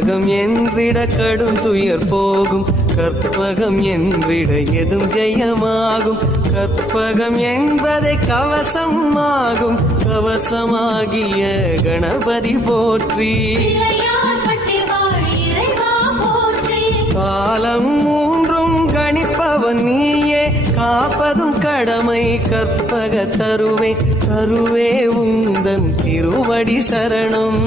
கற்பகம் என்றிட கடும் துயர் போகும், கற்பகம் என்றிட எதும் ஜெயமாகும். கற்பகம் என்பதை கவசம் ஆகும், கவசமாகிய கணபதி போற்றி. காலம் மூன்றும் கணிப்பவன் நீயே, காப்பதும் கடமை கற்பக தருவே. தருவே உந்தன் திருவடி சரணம்.